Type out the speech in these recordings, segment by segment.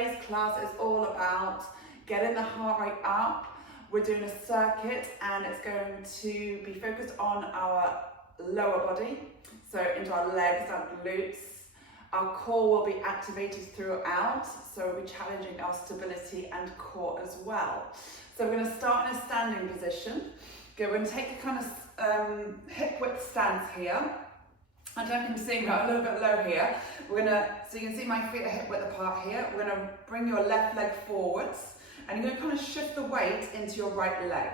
today's class is all about getting the heart rate up. We're doing a circuit and it's going to be focused on our lower body, so into our legs, our glutes. Our core will be activated throughout, so we'll be challenging our stability and core as well. So we're going to start in a standing position. Good, we're going to take the kind of hip width stance here. I don't know if you can see me, I'm a little bit low here. So you can see my feet are hip width apart here. We're going to bring your left leg forwards and you're going to kind of shift the weight into your right leg.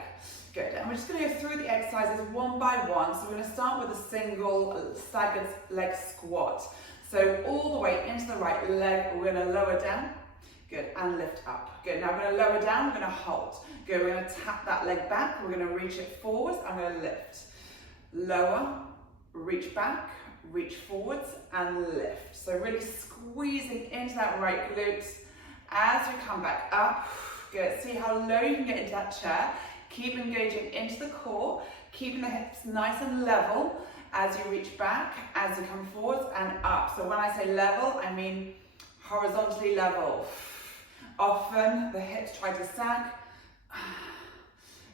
Good, and we're just going to go through the exercises one by one. So we're going to start with a single staggered leg squat. So all the way into the right leg, we're going to lower down. Good, and lift up. Good, now we're going to lower down, we're going to hold. Good, we're going to tap that leg back, we're going to reach it forwards, and we're going to lift. Lower, reach back, reach forwards, and lift. So really squeezing into that right glute as you come back up. Good, see how low you can get into that chair. Keep engaging into the core, keeping the hips nice and level as you reach back, as you come forwards and up. So when I say level, I mean horizontally level. Often the hips try to sag.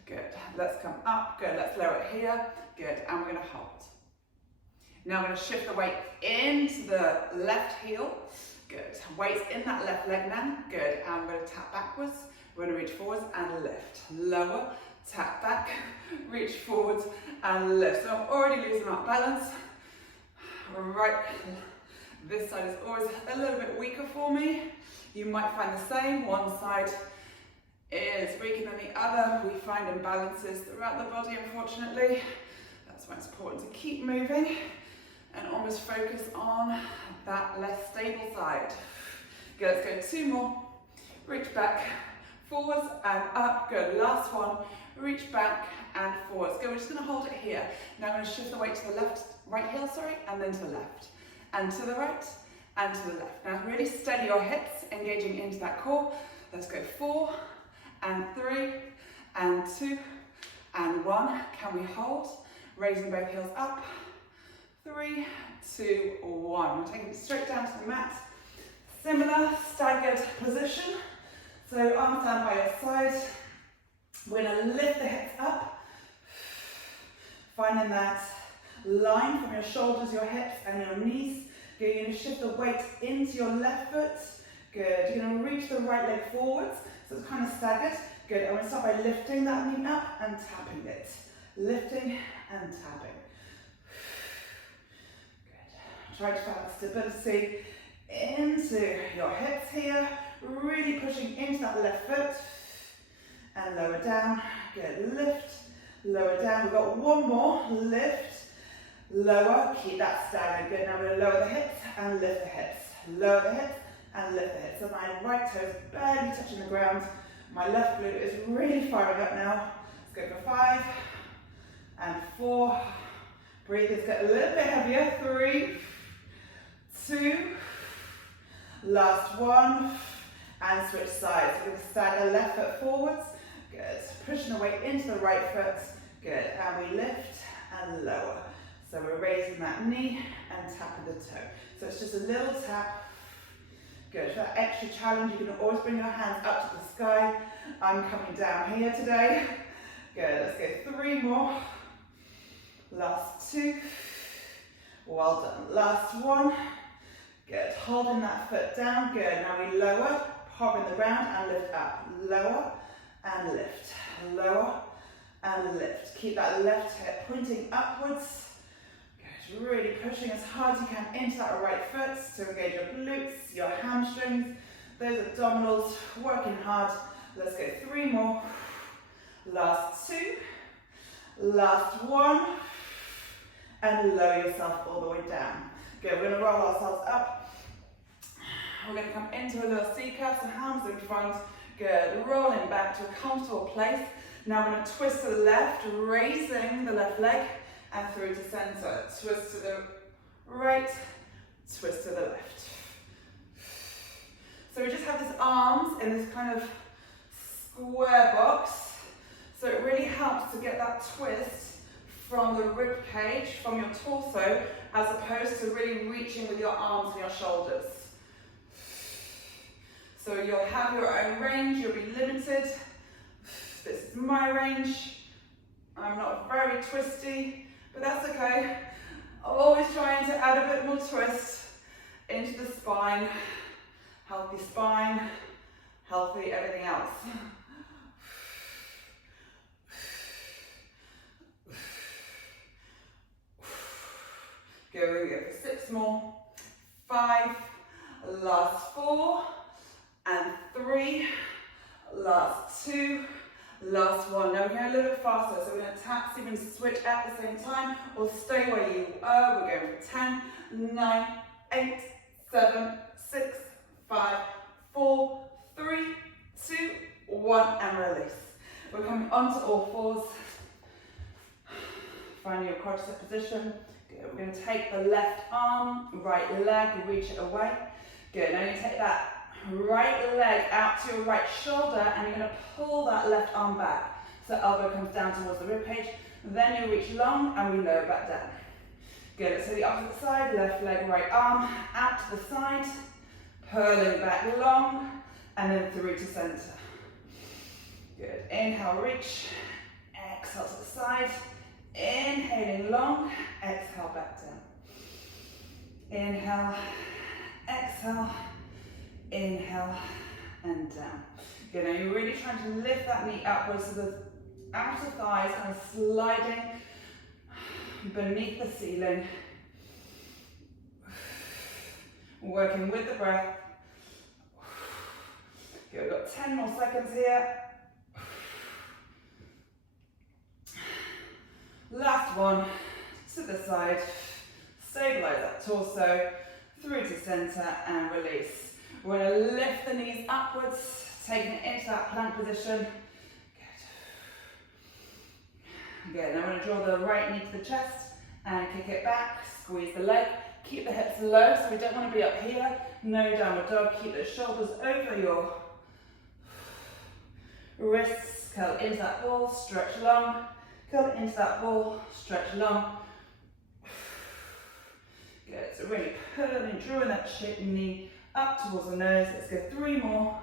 Good, let's come up. Good, let's lower it here. Good, and we're going to hold. Now I'm going to shift the weight into the left heel. Good, weight's in that left leg now. Good, and we're going to tap backwards. We're going to reach forwards and lift. Lower, tap back, reach forwards and lift. So I'm already losing my balance. Right, this side is always a little bit weaker for me. You might find the same. One side is weaker than the other. We find imbalances throughout the body, unfortunately. That's why it's important to keep moving and almost focus on that less stable side. Good, let's go 2 more. Reach back, forwards and up. Good, last one. Reach back and forwards. Good, we're just going to hold it here. Now I'm going to shift the weight to the right heel, and then to the left. And to the right, and to the left. Now really steady your hips, engaging into that core. Let's go 4, and 3, and 2, and 1. Can we hold? Raising both heels up. 3, 2, 1. We're taking it straight down to the mat. Similar staggered position. So arms down by your side. We're going to lift the hips up. Finding that line from your shoulders, your hips and your knees. You're going to shift the weight into your left foot. Good. You're going to reach the right leg forwards. So it's kind of staggered. Good. I'm going to start by lifting that knee up and tapping it. Lifting and tapping. Good. Try to find stability into your hips here. Really pushing into that left foot. And lower down. Good. Lift. Lower down. We've got one more. Lift. Lower. Keep that staggered. Good. Now we're going to lower the hips and lift the hips. Lower the hips and lift the hips. So my right toes barely touching the ground. My left glute is really firing up now. Let's go for 5 and 4. Breathe. Let's get a little bit heavier. 3, 2. Last one. And switch sides. We're going to stagger left foot forwards. Good. Pushing the weight into the right foot. Good. And we lift and lower. So we're raising that knee and tapping the toe. So it's just a little tap. Good. For that extra challenge, you can always bring your hands up to the sky. I'm coming down here today. Good. Let's go 3 more. Last 2. Well done. Last 1. Good. Holding that foot down. Good. Now we lower, hover in the ground and lift up. Lower and lift. Lower and lift. Keep that left hip pointing upwards. Good. Really pushing as hard as you can into that right foot to engage your glutes, your hamstrings, those abdominals, working hard. Let's go 3 more. Last 2. Last 1. And lower yourself all the way down. Good. We're going to roll ourselves up. We're going to come into a little C-curve, so hands in front. Good. Rolling back to a comfortable place. Now we're going to twist to the left, raising the left leg and through to center. Twist to the right, twist to the left. So we just have these arms in this kind of square box. So it really helps to get that twist from the rib cage, from your torso, as opposed to really reaching with your arms and your shoulders. So you'll have your own range, you'll be limited. This is my range. I'm not very twisty, but that's okay. I'm always trying to add a bit more twist into the spine. Healthy spine, healthy everything else. Go for 6 more. 5, last 4, and 3, last 2, last 1. Now we're going a little bit faster, so we're going to tap, so you can switch at the same time, or stay where you are. We're going for 10, 9, 8, 7, 6, 5, 4, 3, 2, 1, and release. We're coming onto all fours. Find your quadricep position. Good. We're going to take the left arm, right leg, reach it away. Good. Now you take that right leg out to your right shoulder, and you're going to pull that left arm back. So elbow comes down towards the ribcage. Then you reach long, and we lower back down. Good. So the opposite side, left leg, right arm, out to the side, pulling back long, and then through to center. Good. Inhale, reach. Exhale to the side. Inhaling long, exhale back down. Inhale, exhale, inhale, and down. Good, now you're really trying to lift that knee upwards so the outer thighs kind of sliding beneath the ceiling. Working with the breath. Good, we've got 10 more seconds here. Last one, to the side, stabilize that torso, through to center, and release. We're going to lift the knees upwards, taking it into that plank position. Good. Good, now we're going to draw the right knee to the chest, and kick it back, squeeze the leg, keep the hips low, so we don't want to be up here, no downward dog, keep the shoulders over your wrists, curl into that ball, stretch long. Curl into that ball, stretch long. Good, so really pulling, drawing that knee up towards the nose. Let's go 3 more.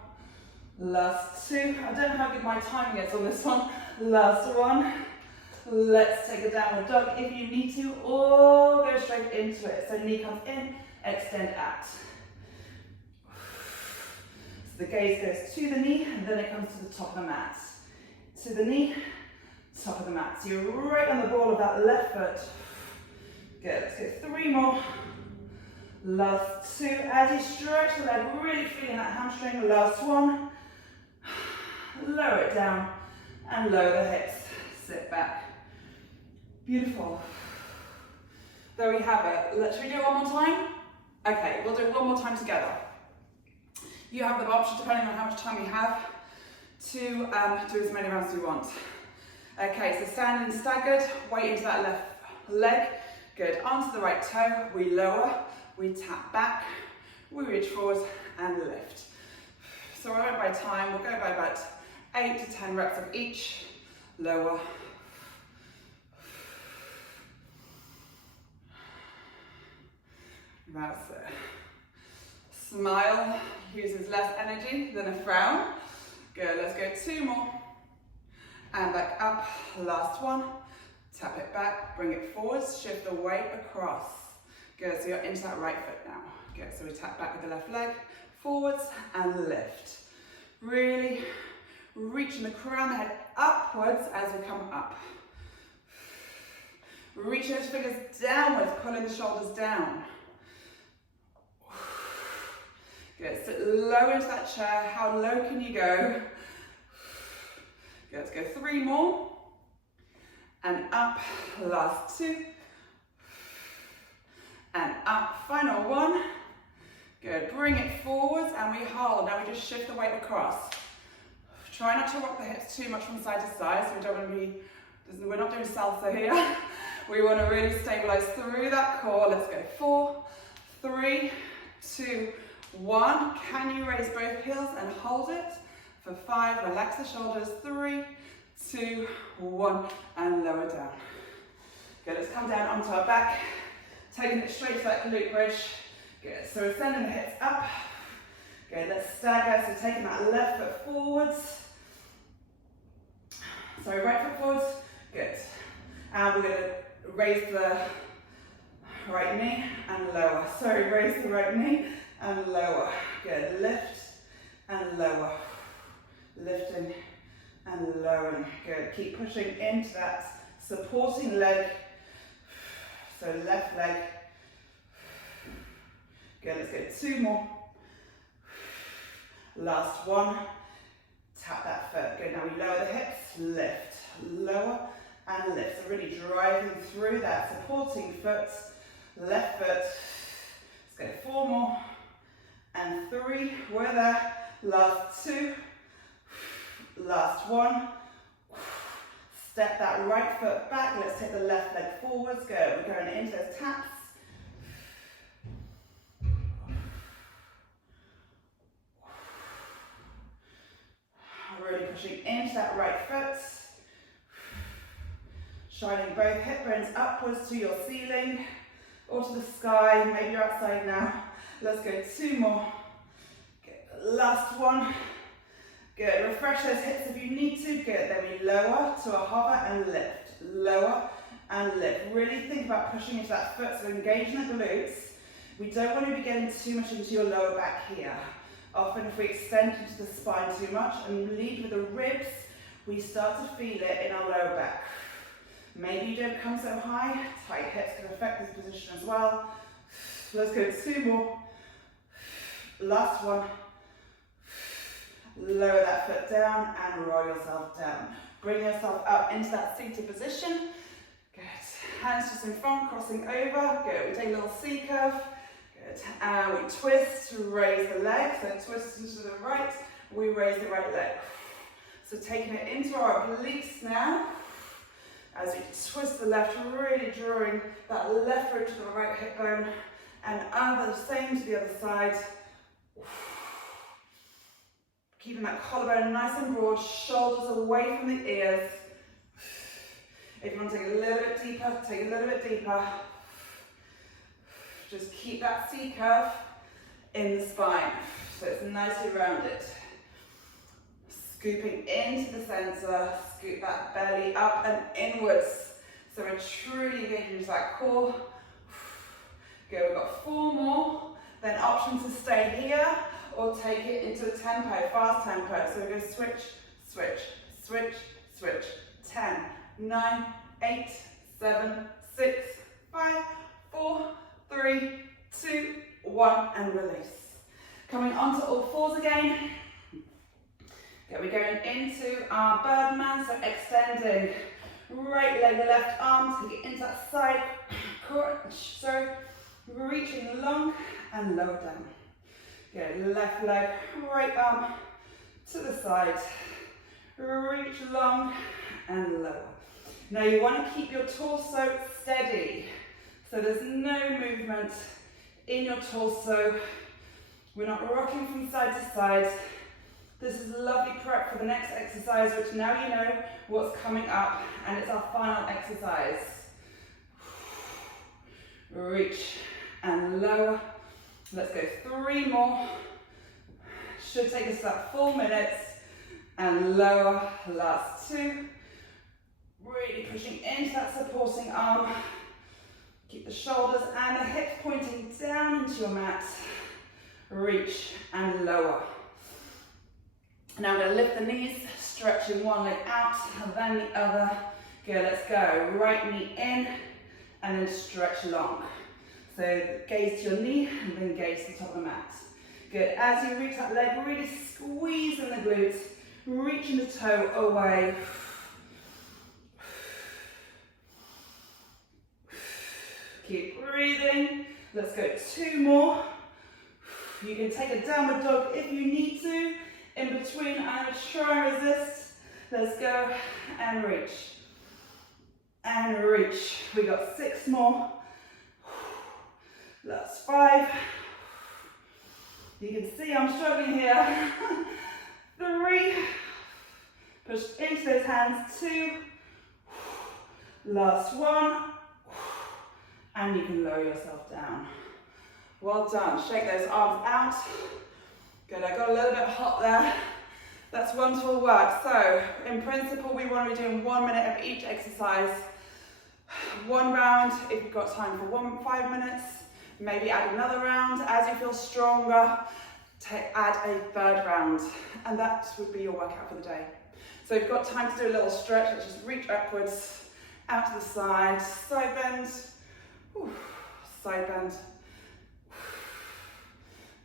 Last 2. I don't know how good my timing is on this one. Last 1. Let's take a downward dog if you need to, or go straight into it. So knee comes in, extend out. So the gaze goes to the knee, and then it comes to the top of the mat. To the knee, top of the mat. So you're right on the ball of that left foot. Good, let's go 3 more. Last 2. As you stretch the leg, really feeling that hamstring. Last 1. Lower it down and lower the hips. Sit back. Beautiful. There we have it. Should we do it one more time? Okay, we'll do it one more time together. You have the option, depending on how much time you have, to do as many rounds as you want. Okay, so standing staggered, weight into that left leg. Good, onto the right toe, we lower, we tap back, we reach forward and lift. So we're going by time, we'll go by about 8 to 10 reps of each. Lower. That's it. Smile uses less energy than a frown. Good, let's go 2 more. And back up, last 1. Tap it back, bring it forward, shift the weight across. Good, so you're into that right foot now. Good, so we tap back with the left leg, forwards and lift. Really reaching the crown of the head upwards as we come up. Reaching those fingers downwards, pulling the shoulders down. Good, sit low into that chair. How low can you go? Good, let's go 3 more. And up, last 2. And up, final 1. Good, bring it forwards and we hold. Now we just shift the weight across. Try not to rock the hips too much from side to side, so we don't want to be, we're not doing salsa here. We want to really stabilize through that core. Let's go 4, 3, 2, 1. Can you raise both heels and hold it? For 5, relax the shoulders. 3, 2, 1, and lower down. Good, let's come down onto our back, taking it straight to that glute bridge. Good, so we're sending the hips up, Good, let's stagger, so taking that left foot forwards. Sorry, right foot forwards. Good. And we're going to raise the right knee and lower. Sorry, raise the right knee and lower. Good, lift and lower. Lifting and lowering. Good, keep pushing into that supporting leg. So left leg. Good, let's go 2 more. Last one. Tap that foot. Good, now we lower the hips, lift, lower and lift. So really driving through that supporting foot, left foot. Let's go 4 more and 3. We're there. Last 2. Last 1. Step that right foot back. Let's take the left leg forwards. Good. We're going into those taps. Really pushing into that right foot. Shining both hip bones upwards to your ceiling or to the sky. Maybe you're outside now. Let's go 2 more. Good. Last one. Good. Refresh those hips if you need to. Good. Then we lower to a hover and lift. Lower and lift. Really think about pushing into that foot, so engaging the glutes. We don't want to be getting too much into your lower back here. Often if we extend into the spine too much and lead with the ribs, we start to feel it in our lower back. Maybe you don't come so high. Tight hips can affect this position as well. Let's go 2 more. Last one. Lower that foot down and roll yourself down. Bring yourself up into that seated position. Good. Hands just in front, crossing over. Good. We take a little C curve. Good. And we twist to raise the leg. So twist into the right. We raise the right leg. So taking it into our obliques now. As we twist the left, really drawing that left rib to the right hip bone. And the same to the other side. Keeping that collarbone nice and broad, shoulders away from the ears. If you want to take a little bit deeper, take a little bit deeper. Just keep that C curve in the spine, so it's nicely rounded. Scooping into the center, scoop that belly up and inwards. So we're truly getting into that core. Good, we've got 4 more. Then option to stay here or take it into a tempo, fast tempo. So we're going to switch, switch, switch, switch. 10, 9, 8, 7, 6, 5, 4, 3, 2, 1, and release. Coming onto all fours again. Okay, we're going into our Birdman, so extending right leg, left arm, take it into that side crunch. So reaching long and lower down. Good, left leg, right arm to the side. Reach long and lower. Now you want to keep your torso steady. So there's no movement in your torso. We're not rocking from side to side. This is a lovely prep for the next exercise, which now you know what's coming up, and it's our final exercise. Reach and lower. Let's go 3 more. Should take us about 4 minutes. And lower, last 2. Really pushing into that supporting arm. Keep the shoulders and the hips pointing down into your mat. Reach and lower. Now I'm going to lift the knees, stretching one leg out and then the other. Good, let's go. Right knee in and then stretch long. So gaze to your knee and then gaze to the top of the mat. Good, as you reach that leg, really squeeze in the glutes, reaching the toe away. Keep breathing. Let's go 2 more. You can take a downward dog if you need to. In between, I'm going to try and resist. Let's go and reach. And reach. We got 6 more. That's 5. You can see I'm struggling here. 3. Push into those hands. 2. Last 1. And you can lower yourself down. Well done. Shake those arms out. Good, I got a little bit hot there. That's wonderful work. So, in principle, we want to be doing 1 minute of each exercise. One round, if you've got time for 5 minutes, maybe add another round. As you feel stronger, add a third round. And that would be your workout for the day. So you've got time to do a little stretch. Let's just reach upwards, out to the side bend, side bend.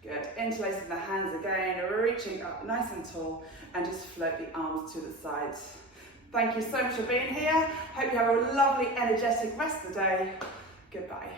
Good, interlacing the hands again, reaching up nice and tall, and just float the arms to the sides. Thank you so much for being here. Hope you have a lovely, energetic rest of the day. Goodbye.